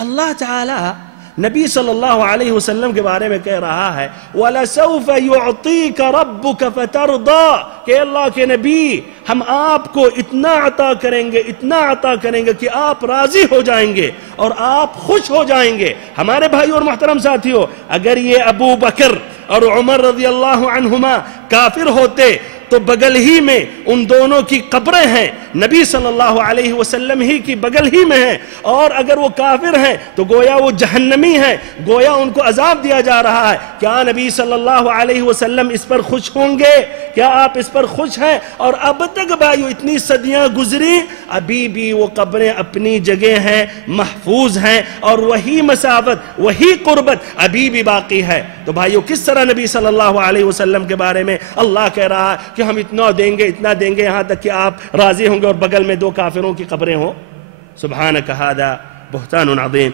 اللہ تعالیٰ نبی صلی اللہ علیہ وسلم کے بارے میں کہہ رہا ہے وَلَسَوْفَ يُعْطِيكَ رَبُّكَ فَتَرْضَى کہ اللہ کے نبی ہم آپ کو اتنا عطا کریں گے کہ آپ راضی ہو جائیں گے اور آپ خوش ہو جائیں گے۔ ہمارے بھائی اور محترم ساتھیوں، اگر یہ ابو بکر اور عمر رضی اللہ عنہما کافر ہوتے تو بغل ہی میں ان دونوں کی قبریں ہیں، نبی صلی اللہ علیہ وسلم ہی کی بغل ہی میں ہیں، اور اگر وہ کافر ہیں تو گویا وہ جہنمی ہیں، گویا ان کو عذاب دیا جا رہا ہے۔ کیا نبی صلی اللہ علیہ وسلم اس پر خوش ہوں گے؟ کیا آپ اس پر خوش ہیں؟ اور اب تک بھائیو اتنی صدیاں گزری، ابھی بھی وہ قبریں اپنی جگہ ہیں، محفوظ ہیں، اور وہی مسافت، وہی قربت ابھی بھی باقی ہے۔ تو بھائیو کس طرح نبی صلی اللہ علیہ وسلم کے بارے میں اللہ کہہ رہا ہے کہ ہم اتنا دیں گے یہاں تک کہ آپ راضی ہوں گے اور بغل میں دو کافروں کی قبریں ہوں؟ سبحانک ھذا بہتان عظیم۔